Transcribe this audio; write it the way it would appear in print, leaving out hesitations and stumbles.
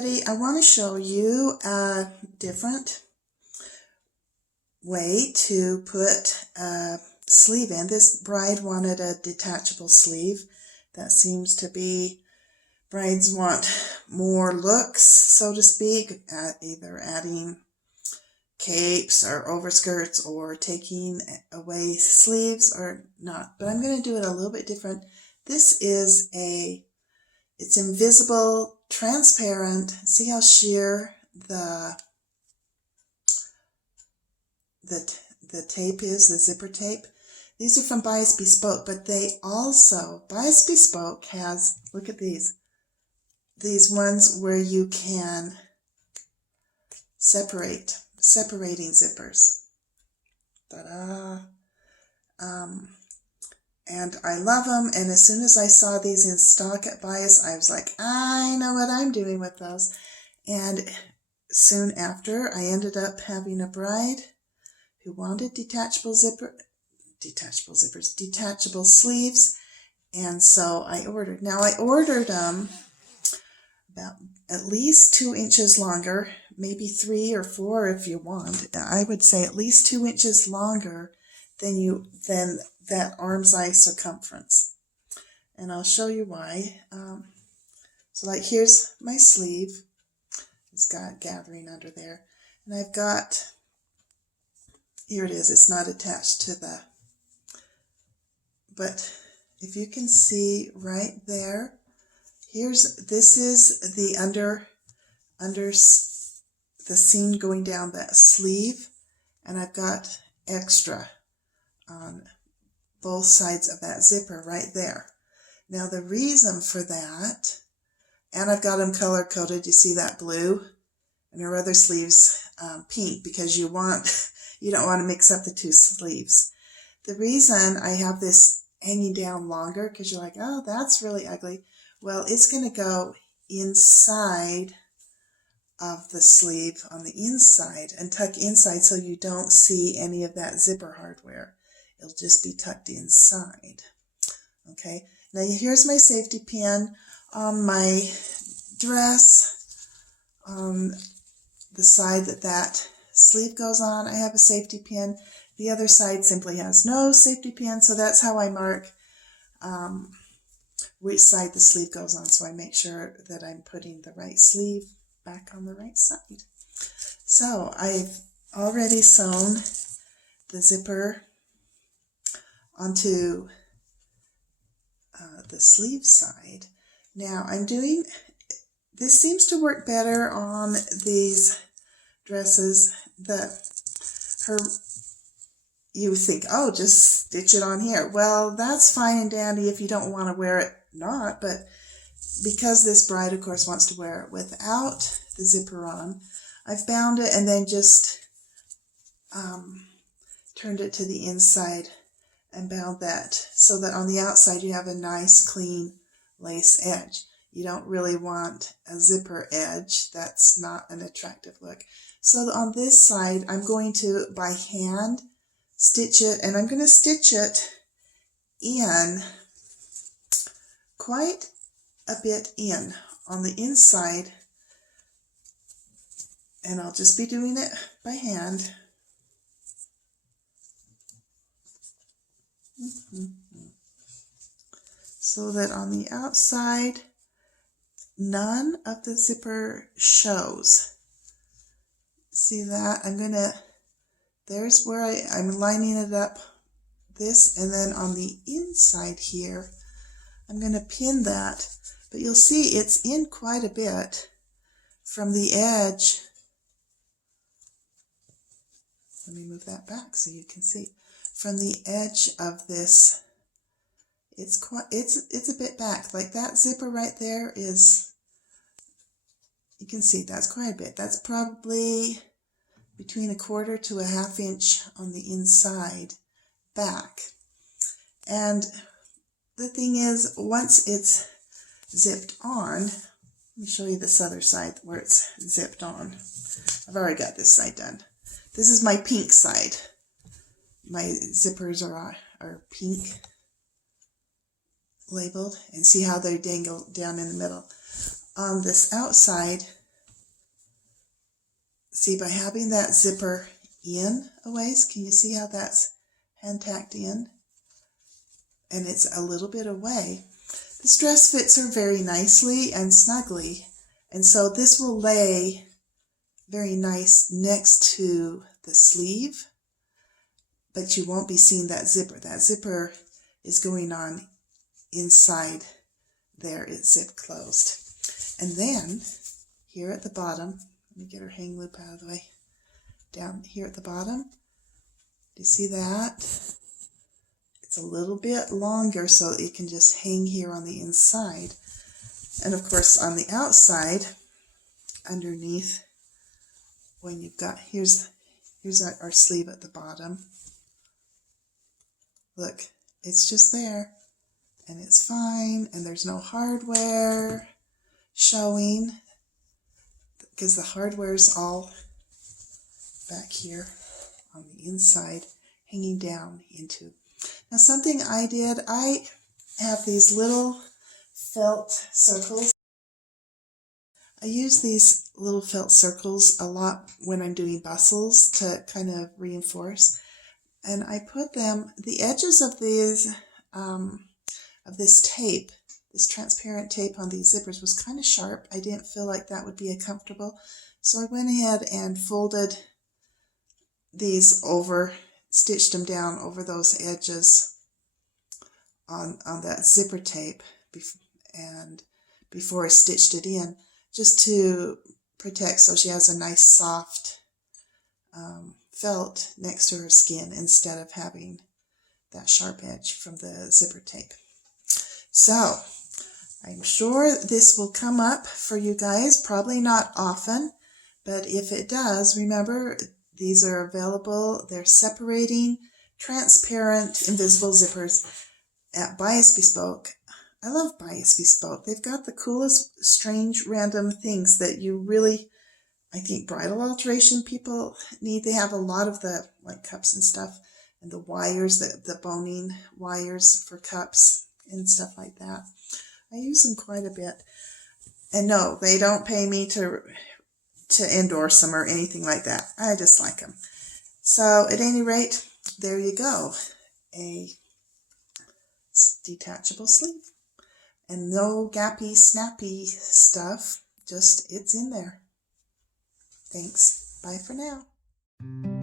everybody, I want to show you a different way to put a sleeve in. This bride wanted a detachable sleeve. That seems to be, brides want more looks, so to speak, at either adding capes or overskirts or taking away sleeves or not. But I'm going to do it a little bit different. This is it's invisible, transparent. See how sheer the tape is, the zipper tape? These are from Bias Bespoke, but they also, Bias Bespoke has, look at these ones where you can separating zippers. Ta-da! And I love them, and as soon as I saw these in stock at Bias, I was like, I know what I'm doing with those. And soon after, I ended up having a bride who wanted detachable sleeves, and so I ordered. Now I ordered them about at least 2 inches longer, maybe 3 or 4 if you want. I would say at least 2 inches longer than that arm's eye circumference, and I'll show you why. So like here's my sleeve. It's got gathering under there, and I've got, here it is. It's not attached to but if you can see right there, this is the under the seam going down that sleeve, and I've got extra on both sides of that zipper right there. Now the reason for that, and I've got them color coded, you see that blue, and her other sleeves pink, because you don't want to mix up the 2 sleeves. The reason I have this hanging down longer, because you're like, oh, that's really ugly. Well, it's going to go inside of the sleeve on the inside and tuck inside, so you don't see any of that zipper hardware. It'll just be tucked inside. Okay, now here's my safety pin on my dress. On the side that sleeve goes on, I have a safety pin. The other side simply has no safety pin, so that's how I mark which side the sleeve goes on, so I make sure that I'm putting the right sleeve back on the right side. So I've already sewn the zipper onto the sleeve side. Now this seems to work better on these dresses. You think, oh, just stitch it on here. Well, that's fine and dandy if you don't want to wear it not, but because this bride, of course, wants to wear it without the zipper on, I've bound it and then just turned it to the inside and bound that so that on the outside you have a nice clean lace edge. You don't really want a zipper edge. That's not an attractive look. So on this side, I'm going to, by hand, stitch it, and I'm going to stitch it in quite a bit in on the inside, and I'll just be doing it by hand. So that on the outside, none of the zipper shows. See that? There's where I'm lining it up, this, and then on the inside here, I'm going to pin that, but you'll see it's in quite a bit from the edge. Let me move that back so you can see. From the edge of this, it's a bit back. Like that zipper right there is, you can see that's quite a bit. That's probably between 1/4 to 1/2 inch on the inside back. And the thing is, once it's zipped on, let me show you this other side where it's zipped on. I've already got this side done. This is my pink side. My zippers are pink labeled, and see how they dangle down in the middle. On this outside, see, by having that zipper in a ways, can you see how that's hand tacked in? And it's a little bit away. This dress fits her very nicely and snugly, and so this will lay very nice next to the sleeve, but you won't be seeing that zipper. That zipper is going on inside there. It's zip closed. And then here at the bottom, let me get her hang loop out of the way. Down here at the bottom, do you see that? It's a little bit longer so it can just hang here on the inside. And of course on the outside, underneath, when you've got, here's our sleeve at the bottom. Look, it's just there and it's fine, and there's no hardware showing because the hardware is all back here on the inside, hanging down into. Now something I did, I have these little felt circles. I use these little felt circles a lot when I'm doing bustles to kind of reinforce. And I put them, the edges of these, of this tape, this transparent tape on these zippers was kind of sharp. I didn't feel like that would be comfortable. So I went ahead and folded these over, stitched them down over those edges on that zipper tape and before I stitched it in, just to protect, so she has a nice soft felt next to her skin instead of having that sharp edge from the zipper tape. So I'm sure this will come up for you guys, probably not often, but if it does, remember these are available. They're separating, transparent, invisible zippers at Bias Bespoke. I love Bias Bespoke. They've got the coolest, strange, random things that you really, I think, bridal alteration people need. They have a lot of the like cups and stuff, and the wires, the boning wires for cups and stuff like that. I use them quite a bit. And no, they don't pay me to endorse them or anything like that. I just like them. So at any rate, there you go. A detachable sleeve. And no gappy, snappy stuff. Just, it's in there. Thanks. Bye for now.